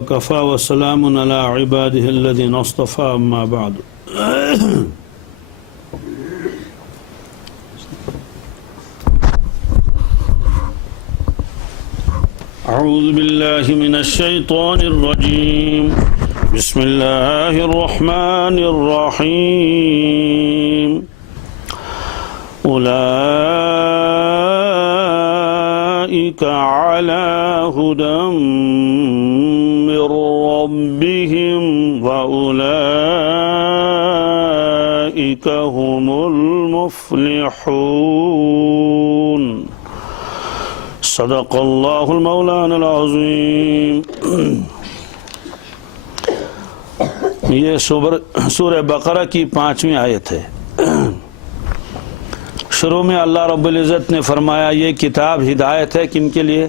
وكفى وسلام على عباده الذين اصطفى أما بعد. أعوذ بالله من الشيطان الرجيم. بسم الله الرحمن الرحيم. أولئك على هدى من ربهم وأولئك هم المفلحون. صدق اللہ المولانا العظیم. یہ سورہ بقرہ کی 5ویں آیت ہے. شروع میں اللہ رب العزت نے فرمایا یہ کتاب ہدایت ہے کن کے لیے؟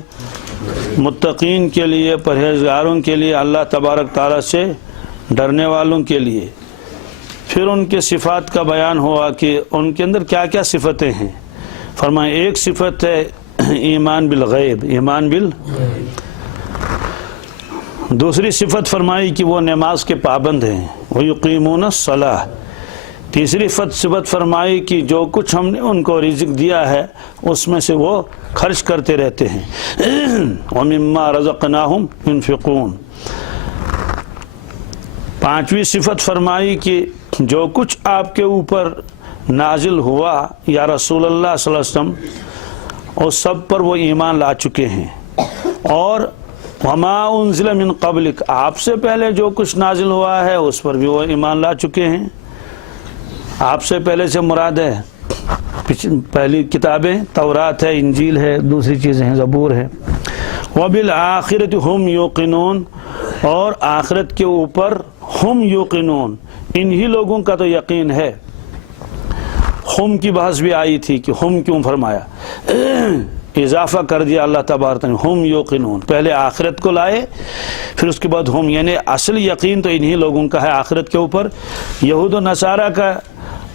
متقین کے لیے، پرہیزگاروں کے لیے، اللہ تبارک تعالیٰ سے ڈرنے والوں کے لیے. پھر ان کے صفات کا بیان ہوا کہ ان کے اندر کیا کیا صفتیں ہیں. فرمایا ایک صفت ہے ایمان بالغیب، ایمان دوسری صفت فرمائی کہ وہ نماز کے پابند ہیں، وَيُقِيمُونَ الصَّلَاةَ. تیسری صفت فرمائی کہ جو کچھ ہم نے ان کو رزق دیا ہے اس میں سے وہ خرچ کرتے رہتے ہیں. وَمِمَّا رَزَقْنَاهُمْ يُنْفِقُونَ. پانچویں صفت فرمائی کہ جو کچھ آپ کے اوپر نازل ہوا یا رسول اللہ صلی اللہ علیہ وسلم اور سب پر وہ ایمان لا چکے ہیں. اور وَمَا أُنزِلَ مِن قَبْلِكَ، آپ سے پہلے جو کچھ نازل ہوا ہے اس پر بھی وہ ایمان لا چکے ہیں. آپ سے پہلے سے مراد ہے پہلی کتابیں تورات ہے، انجیل ہے، دوسری چیزیں ہیں زبور ہے. وَبِالْآخِرَةِ هُمْ يُوقِنُونَ، اور آخرت کے اوپر ہم یوقنون، انہی لوگوں کا تو یقین ہے. ہم کی بحث بھی آئی تھی کہ ہم کیوں فرمایا، اضافہ کر دیا اللہ تبارک نے. ہم یوقنون، پہلے آخرت کو لائے پھر اس کے بعد ہم، یعنی اصل یقین تو انہی لوگوں کا ہے آخرت کے اوپر. یہود و نصارہ کا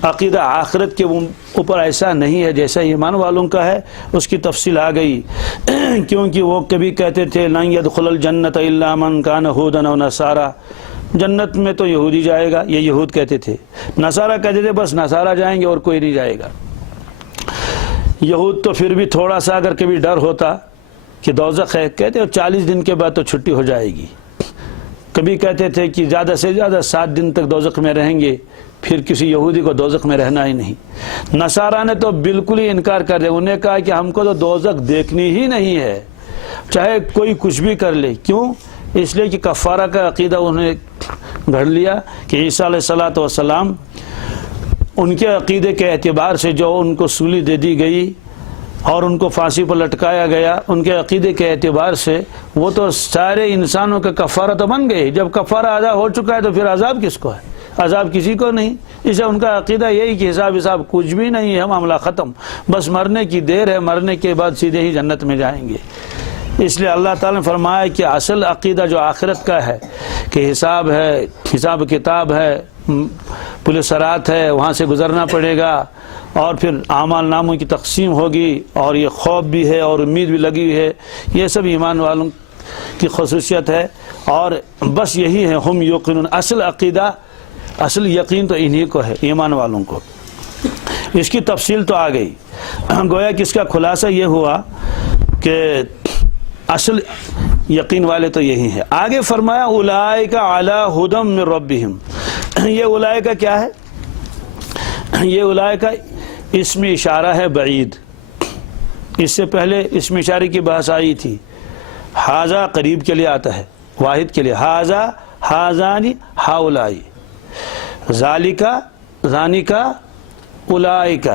عقیدہ آخرت کے اوپر ایسا نہیں ہے جیسا ایمان والوں کا ہے. اس کی تفصیل آ گئی کیونکہ وہ کبھی کہتے تھے لن يدخل الجنت الا من كان هودا او نصارى، جنت میں تو یہودی جائے گا، یہ یہود کہتے تھے. نصارہ کہتے تھے بس نصارہ جائیں گے اور کوئی نہیں جائے گا. یہود تو پھر بھی تھوڑا سا اگر کبھی ڈر ہوتا کہ دوزخ ہے، کہتے 40 دن کے بعد تو چھٹی ہو جائے گی. کبھی کہتے تھے کہ زیادہ سے زیادہ 7 دن تک دوزخ میں رہیں گے، پھر کسی یہودی کو دوزخ میں رہنا ہی نہیں. نصارہ نے تو بالکل ہی انکار کر دیا، انہیں کہا کہ ہم کو تو دوزخ دیکھنی ہی نہیں ہے چاہے کوئی کچھ بھی کر لے. کیوں؟ اس لیے کہ کفارہ کا عقیدہ انہوں نے گھڑ لیا کہ عیسیٰ علیہ السلام ان کے عقیدے کے اعتبار سے جو ان کو سولی دے دی گئی اور ان کو پھانسی پر لٹکایا گیا، ان کے عقیدے کے اعتبار سے وہ تو سارے انسانوں کا کفارہ تو بن گئے. جب کفارہ ادا ہو چکا ہے تو پھر عذاب کس کو ہے؟ عذاب کسی کو نہیں. اسے ان کا عقیدہ یہی کہ حساب کچھ بھی نہیں ہے، معاملہ ختم، بس مرنے کی دیر ہے، مرنے کے بعد سیدھے ہی جنت میں جائیں گے. اس لیے اللہ تعالیٰ نے فرمایا کہ اصل عقیدہ جو آخرت کا ہے کہ حساب ہے، حساب کتاب ہے، پولیس صراط ہے، وہاں سے گزرنا پڑے گا اور پھر اعمال ناموں کی تقسیم ہوگی، اور یہ خوف بھی ہے اور امید بھی لگی ہوئی ہے. یہ سب ایمان والوں کی خصوصیت ہے اور بس یہی ہے ہم یوقنون. اصل عقیدہ، اصل یقین تو انہی کو ہے، ایمان والوں کو. اس کی تفصیل تو آ گئی. گویا کہ اس کا خلاصہ یہ ہوا کہ اصل یقین والے تو یہی ہیں. آگے فرمایا اولئک علی ھدی من ربہم. یہ اولئک کیا ہے؟ یہ اولئک اسم اشارہ ہے بعید. اس سے پہلے اسم اشارے کی بحث آئی تھی. ھذا قریب کے لیے آتا ہے، واحد کے لیے. ھذا، ھذانی، ھؤلائی. ذالک، ذانک، اولئک.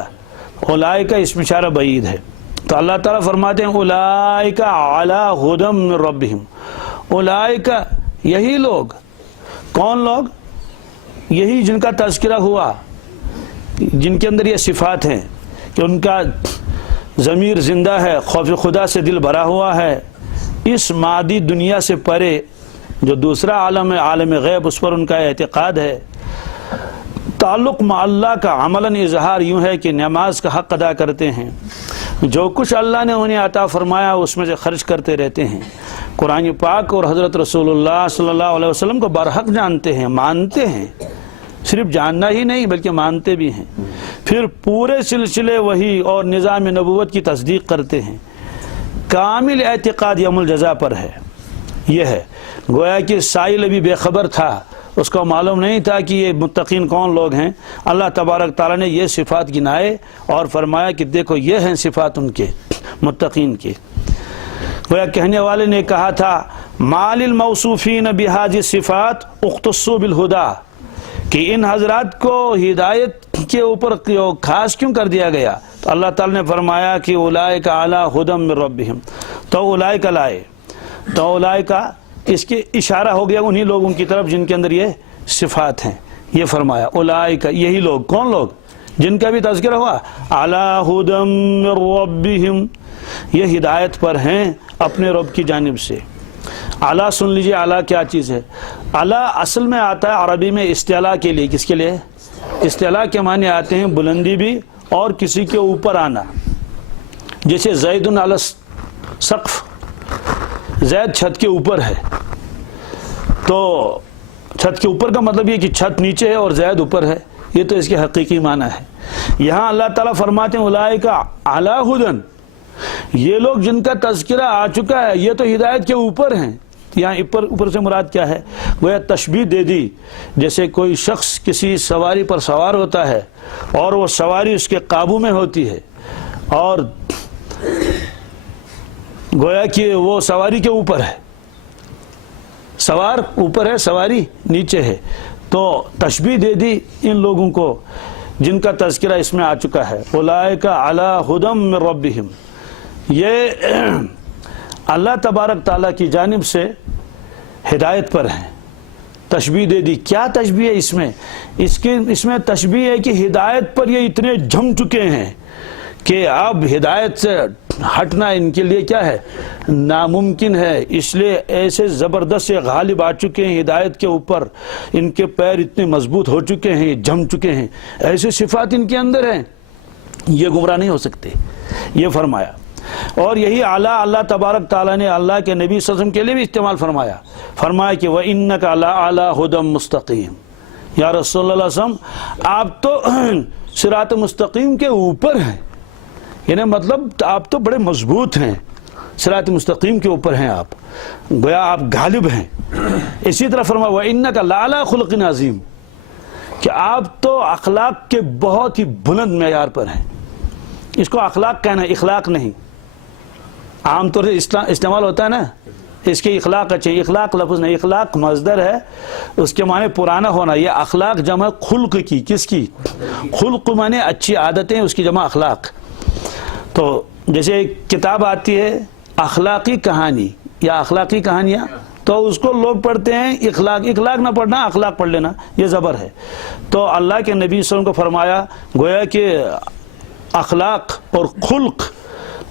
اولئک اسم اشارہ بعید ہے. تو اللہ تعالیٰ فرماتے ہیں اولئک علی ھدی من ربہم. اولئک یہی لوگ. کون لوگ؟ یہی جن کا تذکرہ ہوا، جن کے اندر یہ صفات ہیں کہ ان کا ضمیر زندہ ہے، خوف خدا سے دل بھرا ہوا ہے، اس مادی دنیا سے پرے جو دوسرا عالم ہے، عالم غیب، اس پر ان کا اعتقاد ہے. تعلق مع اللہ کا عملاً اظہار یوں ہے کہ نماز کا حق ادا کرتے ہیں، جو کچھ اللہ نے انہیں عطا فرمایا اس میں سے خرچ کرتے رہتے ہیں، قرآن پاک اور حضرت رسول اللہ صلی اللہ علیہ وسلم کو برحق جانتے ہیں، مانتے ہیں، صرف جاننا ہی نہیں بلکہ مانتے بھی ہیں، پھر پورے سلسلے وحی اور نظام نبوت کی تصدیق کرتے ہیں، کامل اعتقاد یوم الجزا پر ہے۔ یہ ہے گویا کہ سائل ابھی بے خبر تھا، اس کو معلوم نہیں تھا کہ یہ متقین کون لوگ ہیں۔ اللہ تبارک تعالیٰ نے یہ صفات گنائے اور فرمایا کہ دیکھو یہ ہیں صفات ان کے متقین کے۔ گویا کہنے والے نے کہا تھا مال الموصوفین بہذی الصفات اختصوا بالہدی، کہ ان حضرات کو ہدایت کے اوپر خاص کیوں کر دیا گیا؟ تو اللہ تعالیٰ نے فرمایا کہ اولئک علی ھدی من ربہم، تو اولئک لائے، تو اولئک اس کے اشارہ ہو گیا انہی لوگوں کی طرف جن کے اندر یہ صفات ہیں۔ یہ فرمایا اولئک، یہی لوگ، کون لوگ جن کا بھی تذکرہ ہوا، علی ھدی من ربہم، یہ ہدایت پر ہیں اپنے رب کی جانب سے۔ اعلیٰ سن لیجئے، اعلیٰ کیا چیز ہے؟ اعلیٰ اصل میں آتا ہے عربی میں استعلاء کے لیے۔ کس کے لیے؟ استعلاء کے معنی آتے ہیں بلندی بھی اور کسی کے اوپر آنا، جیسے زید علی السقف، زید چھت کے اوپر ہے، تو چھت کے اوپر کا مطلب یہ کہ چھت نیچے ہے اور زید اوپر ہے، یہ تو اس کے حقیقی معنی ہے۔ یہاں اللہ تعالیٰ فرماتے ہیں اولئک علی ھدی، یہ لوگ جن کا تذکرہ آ چکا ہے یہ تو ہدایت کے اوپر ہیں۔ یہاں اوپر سے مراد کیا ہے؟ گویا تشبیہ دے دی، جیسے کوئی شخص کسی سواری پر سوار ہوتا ہے اور وہ سواری اس کے قابو میں ہوتی ہے اور گویا کہ وہ سواری کے اوپر ہے، سوار اوپر ہے سواری نیچے ہے، تو تشبیہ دے دی ان لوگوں کو جن کا تذکرہ اس میں آ چکا ہے۔ اولئک علی ھدی من ربہم، یہ اللہ تبارک تعالیٰ کی جانب سے ہدایت پر ہیں۔ تشبیہ دے دی، کیا تشبیہ ہے اس میں تشبیہ ہے کہ ہدایت پر یہ اتنے جم چکے ہیں کہ اب ہدایت سے ہٹنا ان کے لیے کیا ہے؟ ناممکن ہے۔ اس لیے ایسے زبردست سے غالب آ چکے ہیں ہدایت کے اوپر، ان کے پیر اتنے مضبوط ہو چکے ہیں، جم چکے ہیں، ایسے صفات ان کے اندر ہیں، یہ گمراہ نہیں ہو سکتے، یہ فرمایا۔ اور یہی اعلیٰ اللہ تبارک تعالیٰ نے اللہ کے نبی صلی اللہ علیہ وسلم کے لیے بھی استعمال فرمایا کہ وَإِنَّكَ لَعَلَىٰ هُدًى مُسْتَقِيمٍ، یا رسول اللہ صلی اللہ علیہ وسلم آپ تو صراط مستقیم کے اوپر ہیں، یعنی مطلب آپ تو بڑے مضبوط ہیں، صراط مستقیم کے اوپر ہیں آپ، گویا آپ غالب ہیں۔ اسی طرح فرمایا وَإِنَّكَ لَعَلَىٰ خُلُقٍ عَظِيمٍ، کہ آپ تو اخلاق کے بہت ہی بلند معیار پر ہیں۔ اس کو اخلاق کہنا ہے، اخلاق نہیں۔ عام طور سے استعمال ہوتا ہے نا، اس کے اخلاق اچھے، اخلاق لفظ نہیں، اخلاق مصدر ہے، اس کے معنی پرانا ہونا۔ یہ اخلاق جمع خلق کی، کس کی؟ خلق معنی اچھی عادتیں، اس کی جمع اخلاق۔ تو جیسے ایک کتاب آتی ہے اخلاقی کہانی یا اخلاقی کہانیاں، تو اس کو لوگ پڑھتے ہیں اخلاق نہ پڑھنا، اخلاق پڑھ لینا، یہ زبر ہے۔ تو اللہ کے نبی صلی اللہ علیہ وسلم کو فرمایا گویا کہ اخلاق اور خلق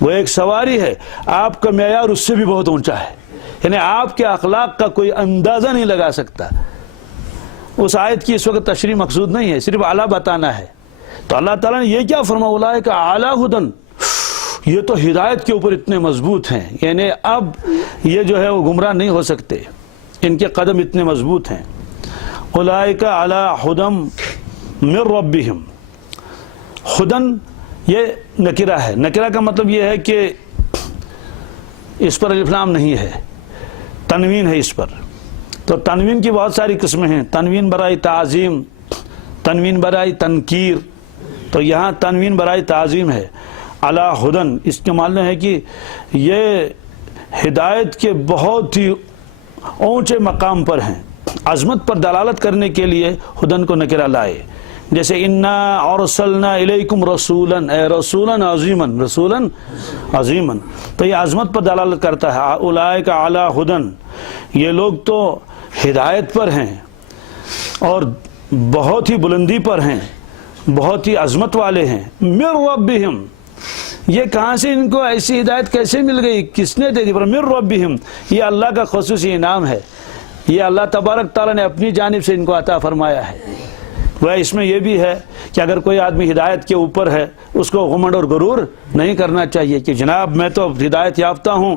وہ ایک سواری ہے، آپ کا معیار اس سے بھی بہت اونچا ہے، یعنی آپ کے اخلاق کا کوئی اندازہ نہیں لگا سکتا۔ اس آیت کی اس وقت تشریح مقصود نہیں ہے، صرف اعلیٰ بتانا ہے۔ تو اللہ تعالیٰ نے یہ کیا فرمایا اولئک علی ھدی، یہ تو ہدایت کے اوپر اتنے مضبوط ہیں، یعنی اب یہ جو ہے وہ گمراہ نہیں ہو سکتے، ان کے قدم اتنے مضبوط ہیں۔ اولئک علی ھدی من ربہم، ھدی یہ نکرہ ہے، نکرہ کا مطلب یہ ہے کہ اس پر الف لام نہیں ہے، تنوین ہے اس پر۔ تو تنوین کی بہت ساری قسمیں ہیں، تنوین برائے تعظیم، تنوین برائے تنکیر، تو یہاں تنوین برائے تعظیم ہے۔ علی ھدی، اس کے معنی ہے کہ یہ ہدایت کے بہت ہی اونچے مقام پر ہیں، عظمت پر دلالت کرنے کے لیے ھدی کو نکرہ لائے۔ جیسے انا ارسلنا الیکم رسولا، اے رسولا عظیما، رسولا عظیما، تو یہ عظمت پر دلالت کرتا ہے۔ اولئک علی ھدی، یہ لوگ تو ہدایت پر ہیں اور بہت ہی بلندی پر ہیں، بہت ہی عظمت والے ہیں۔ من ربہم، یہ کہاں سے ان کو ایسی ہدایت کیسے مل گئی، کس نے دے دی؟ من ربہم، یہ اللہ کا خصوصی انعام ہے، یہ اللہ تبارک تعالیٰ نے اپنی جانب سے ان کو عطا فرمایا ہے۔ وہ اس میں یہ بھی ہے کہ اگر کوئی آدمی ہدایت کے اوپر ہے اس کو غمنڈ اور غرور نہیں کرنا چاہیے کہ جناب میں تو ہدایت یافتہ ہوں،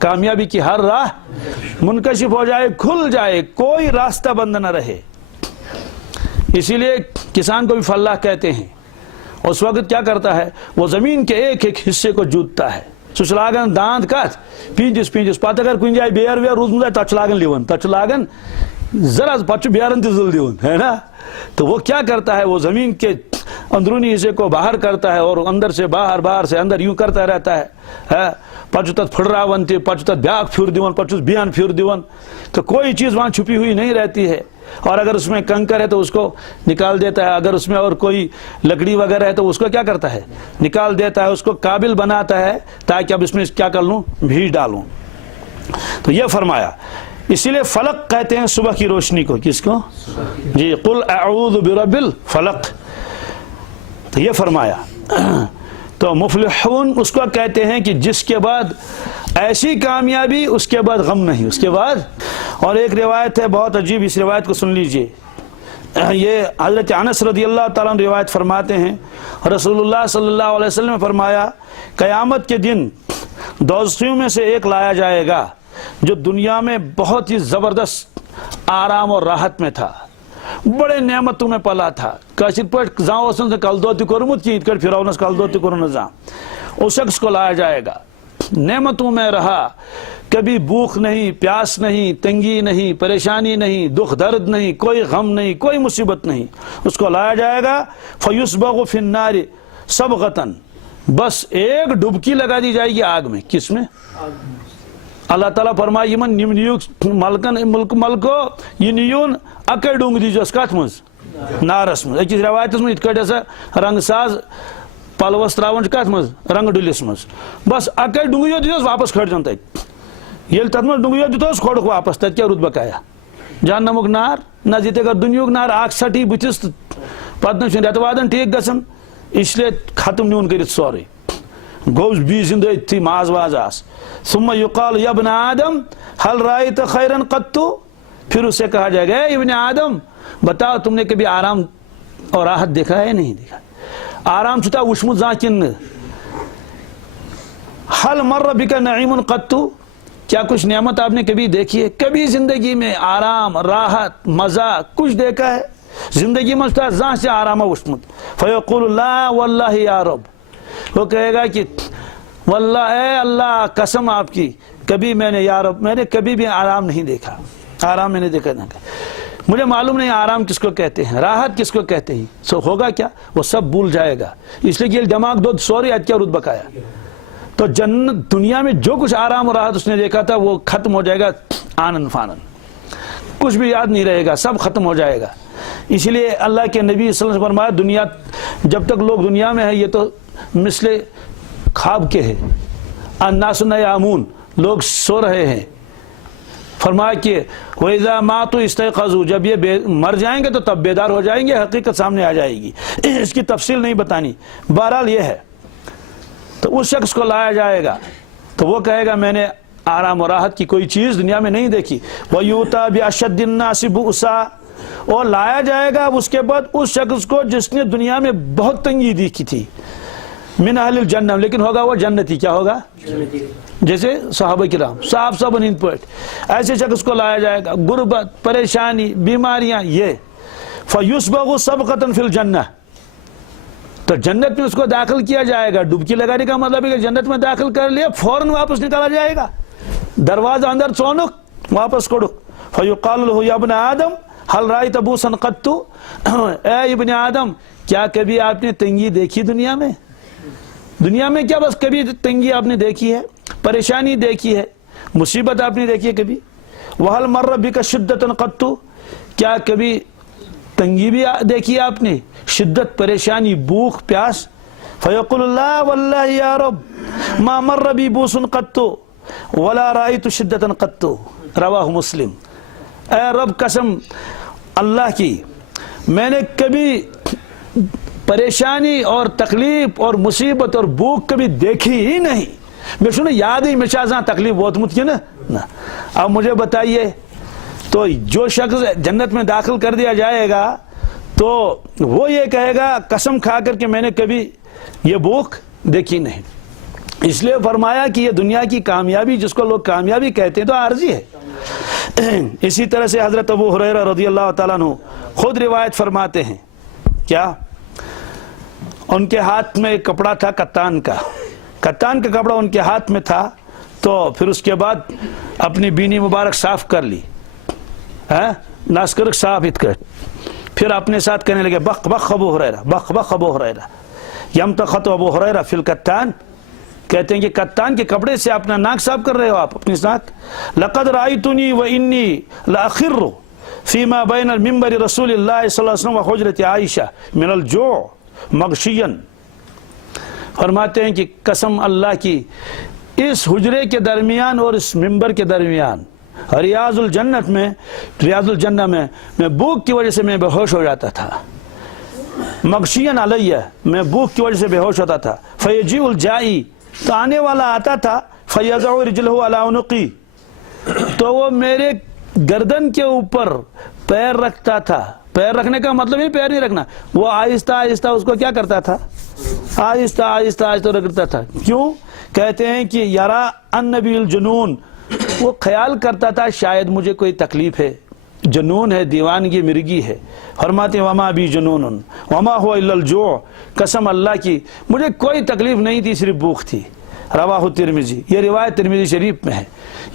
کامیابی کی ہر راہ منکشف ہو جائے، کھل جائے، کوئی راستہ بند نہ رہے۔ اسی لیے کسان کو بھی فلاح کہتے ہیں۔ اس وقت کیا کرتا ہے، وہ زمین کے ایک ایک حصے کو جوتتا ہے۔ سُہ لاگن داند کت پینجس پتہ اگر کن جائے بیر ویر روزمت ہے تک لاگن لیون، تک لاگن ذرا پتہ بیرن تہ زل دیون، ہے نا۔ تو وہ کیا کرتا ہے، وہ زمین کے اندرونی حصے کو باہر کرتا ہے اور اندر سے باہر، باہر سے اندر یوں کرتا رہتا ہے۔ پتہ تک پھڑراون تہ، پتہ تک بیاکھ پھر دیون، پتہ بیان پھر دیون، تو کوئی چیز وہاں چھپی ہوئی نہیں رہتی ہے۔ اور اگر اس میں کنکر ہے تو اس کو نکال دیتا ہے، اگر اس میں اور کوئی لکڑی وغیرہ ہے تو اس کو کیا کرتا ہے، نکال دیتا ہے، اس کو قابل بناتا ہے تاکہ اب اس میں کیا کر لوں، بیج ڈالوں۔ تو یہ فرمایا، اسی لیے فلق کہتے ہیں صبح کی روشنی کو۔ کس کو؟ جی، قل اعوذ برب الفلق۔ تو یہ فرمایا۔ تو مفلحون اس کو کہتے ہیں کہ جس کے بعد ایسی کامیابی، اس کے بعد غم نہیں، اس کے بعد۔ اور ایک روایت ہے بہت عجیب، اس روایت کو سن لیجئے۔ یہ حضرت انس رضی اللہ تعالیٰ عنہ روایت فرماتے ہیں، رسول اللہ صلی اللہ علیہ وسلم نے فرمایا، قیامت کے دن دوزخیوں میں سے ایک لایا جائے گا جو دنیا میں بہت ہی زبردست آرام اور راحت میں تھا، بڑے نعمتوں میں پلا تھا۔ کاشر پٹ زاں اسن کل دو تہ کورمت کی کر فرعونس کل دو تہ کورن زاں، اس شخص کو لایا جائے گا، نعمتوں میں رہا، کبھی بھوک نہیں، پیاس نہیں، تنگی نہیں، پریشانی نہیں، دکھ درد نہیں، کوئی غم نہیں، کوئی مصیبت نہیں۔ اس کو لایا جائے گا، فیسبغ فی النار صبغتن، بس ایک ڈبکی لگا دی جائے گی آگ میں۔ کس میں؟ اللہ تعالیٰ فرمائے یمن نیوک ملکو یہ نیون اکے ڈونگ دیجیس کت مز نارس مز۔ اکس روایت مز ات کٹھ ہسا رنگ ساز پلوس تراون کت مز رنگ ڈلس مز، بس اکے ڈونگ دیس واپس کھڑ جان تک۔ یل تر مز ڈونگ دتس کھوڑک واپس، تت کیا رتبہ کایا جہنمک نار نہ جیت اگر دنیاک نار اخ سٹی بتس پتہ چھ رٮ۪تہٕ وادن ٹھیک گژھان، اس لیے ختم نیون کرت سورے گوس بی زندہ تھی ماز واز آس۔ ثم یقال یا ابن آدم حل رأیت خیرا قط، پھر اسے کہا جائے گا اے ابن آدم بتاؤ تم نے کبھی آرام اور راحت دیکھا ہے؟ نہیں دیکھا۔ آرام چھتا وشمت زاں کن؟ حل مر بک نعیم قط، کیا کچھ نعمت آپ نے کبھی دیکھی ہے؟ کبھی زندگی میں آرام، راحت، مزہ کچھ دیکھا ہے؟ زندگی میں زاں سے آرام وشمت۔ فیقول لا واللہ یا رب، وہ کہے گا کہ واللہ اے اللہ قسم آپ کی، کبھی میں نے یا رب میں نے کبھی بھی آرام نہیں دیکھا، آرام میں نے دیکھا نہ، مجھے معلوم نہیں آرام کس کو کہتے ہیں، راحت کس کو کہتے ہیں۔ سو ہوگا کیا؟ وہ سب بھول جائے گا، اس لیے کہ دماغ دو سوری آج کیا رتبہ کایا۔ تو جنت دنیا میں جو کچھ آرام اور راحت اس نے دیکھا تھا وہ ختم ہو جائے گا، آنن فانن، کچھ بھی یاد نہیں رہے گا، سب ختم ہو جائے گا۔ اس لیے اللہ کے نبی صلی اللہ علیہ وسلم نے فرمایا دنیا جب تک لوگ دنیا میں ہیں یہ تو مثل خواب کے ہے، الناس نیامون، لوگ سو رہے ہیں۔ فرمایا کہ وَإِذَا مَاتُوا اسْتَيْقَظُوا، جب یہ مر جائیں گے تو تب بیدار ہو جائیں گے، حقیقت سامنے آ جائے گی۔ اس کی تفصیل نہیں بتانی، بہرحال یہ ہے۔ تو اس شخص کو لایا جائے گا تو وہ کہے گا میں نے آرام و راحت کی کوئی چیز دنیا میں نہیں دیکھی۔ وَيُؤْتَىٰ بِأَشَدِّ النَّاسِ بُؤْسًا، اور لایا جائے گا اس کے بعد اس شخص کو جس نے دنیا میں بہت تنگی دیکھی تھی، من اہل الجنہ، لیکن ہوگا وہ جنتی۔ کیا ہوگا؟ جیسے صحابہ کرام صاف صاف نیند پٹ، ایسے شخص کو لایا جائے گا، غربت، پریشانی، بیماریاں، یہ فیسبغ سبغۃ فی الجنہ، تو جنت میں اس کو داخل کیا جائے گا۔ ڈبکی لگانے کا مطلب ہے کہ جنت میں داخل کر لیا فوراً واپس نکالا جائے گا، دروازہ اندر چونک واپس کڑک۔ فیقال له یا ابن آدم حل رأیت بؤسا قط، اے ابن آدم کیا کبھی آپ نے تنگی دیکھی دنیا میں؟ دنیا میں کیا بس کبھی تنگی آپ نے دیکھی ہے، پریشانی دیکھی ہے، مصیبت آپ نے دیکھی ہے کبھی؟ وَهَلْ مَرَّ بِكَ شِدَّةً قَطُّ، کیا کبھی تنگی بھی دیکھی آپ نے، شدت، پریشانی، بھوک، پیاس؟ فَيَقُلُ اللَّهُ وَاللَّهِ يَا رَبِّ مَا مَرَّ بِي بُؤْسٌ قَطُّ وَلَا رَأَيْتُ شِدَّةً قَطُّ، رواہ مسلم۔ اے رب قسم اللہ کی، میں نے کبھی پریشانی اور تکلیف اور مصیبت اور بھوک کبھی دیکھی ہی نہیں، میں سنو یاد ہی مشازاں تکلیف ووتمت کی نا۔ اب مجھے بتائیے، تو جو شخص جنت میں داخل کر دیا جائے گا تو وہ یہ کہے گا قسم کھا کر کہ میں نے کبھی یہ بھوک دیکھی نہیں، اس لیے فرمایا کہ یہ دنیا کی کامیابی جس کو لوگ کامیابی کہتے ہیں تو عارضی ہے۔ اسی طرح سے حضرت ابو ہریرہ رضی اللہ تعالیٰ عنہ خود روایت فرماتے ہیں، کیا ان کے ہاتھ میں ایک کپڑا تھا کتان کا کپڑا ان کے ہاتھ میں تھا، تو پھر اس کے بعد اپنی بینی مبارک صاف کر لی، ناسکرک صاف کر، پھر اپنے ساتھ کہنے لگے بخ بخ ابو ہریرہ، بخ بخ ابو ہریرہ، یمتخط ابو ہریرہ فی الکتان، کہتے ہیں کہ کتان کے کپڑے سے اپنا ناک صاف کر رہے ہو آپ اپنی ناک۔ لقد رأیتنی وانی لاخر فیما بین المنبر رسول اللہ صلی اللہ علیہ وسلم وحجرۃ عائشہ من الجوع مغشیا، فرماتے ہیں کہ قسم اللہ کی اس حجرے کے درمیان اور اس منبر کے درمیان ریاض الجنہ میں میں بھوک کی وجہ سے میں بے ہوش ہو جاتا تھا، مغشیا علیہ، میں بھوک کی وجہ سے بے ہوش ہوتا تھا، فیجیء الجائی، تو آنے والا آتا تھا، فیضع رجلہ علی عنقی، تو وہ میرے گردن کے اوپر پیر رکھتا تھا۔ پیر رکھنے کا مطلب ہی پیر نہیں رکھنا، وہ آہستہ آہستہ اس کو کیا کرتا تھا، آہستہ آہستہ آہستہ رکھتا تھا۔ کیوں؟ کہتے ہیں کہ یرا النبی الجنون، وہ خیال کرتا تھا شاید مجھے کوئی تکلیف ہے، جنون ہے، دیوانگی مرگی ہے۔ فرماتے ہیں وما بی جنون وما هو الا الجوع، قسم اللہ کی مجھے کوئی تکلیف نہیں تھی، صرف بھوک تھی۔ رواہ ترمذی، یہ روایت ترمذی شریف میں ہے۔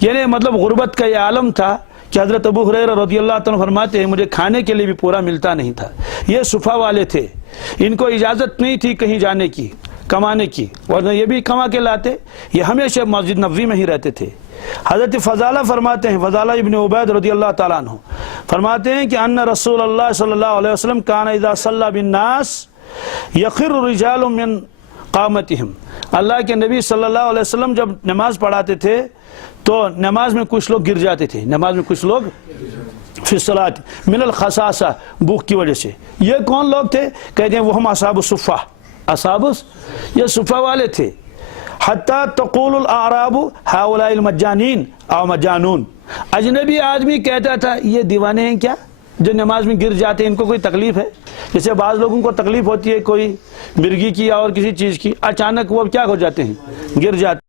یعنی مطلب غربت کا یہ عالم تھا کہ حضرت ابو ہریرہ رضی اللہ تعالیٰ فرماتے ہیں مجھے کھانے کے لیے بھی پورا ملتا نہیں تھا۔ یہ صفا والے تھے، ان کو اجازت نہیں تھی کہیں جانے کی، کمانے کی، ورنہ یہ بھی کما کے لاتے، یہ ہمیشہ مسجد نبوی میں ہی رہتے تھے۔ حضرت فضالہ فرماتے ہیں، فضالہ ابن عبید رضی اللہ تعالیٰ عنہ فرماتے ہیں کہ ان رسول اللہ صلی اللہ علیہ وسلم کان اذا صلی بالناس یخر رجال من قامتہم، اللہ کے نبی صلی اللہ علیہ وسلم جب نماز پڑھاتے تھے تو نماز میں کچھ لوگ گر جاتے تھے، نماز میں کچھ لوگ فی الصلاۃ من الخساسہ، بھوک کی وجہ سے۔ یہ کون لوگ تھے؟ کہتے ہیں وہ ہم اصحاب الصفہ، یہ صفہ والے تھے۔ حتیٰ تقول الاعراب ہؤلاء المجانین او مجانون، اجنبی آدمی کہتا تھا یہ دیوانے ہیں کیا جو نماز میں گر جاتے ہیں، ان کو کوئی تکلیف ہے؟ جیسے بعض لوگوں کو تکلیف ہوتی ہے کوئی مرگی کی یا اور کسی چیز کی، اچانک وہ کیا ہو جاتے ہیں، گر جاتے ہیں۔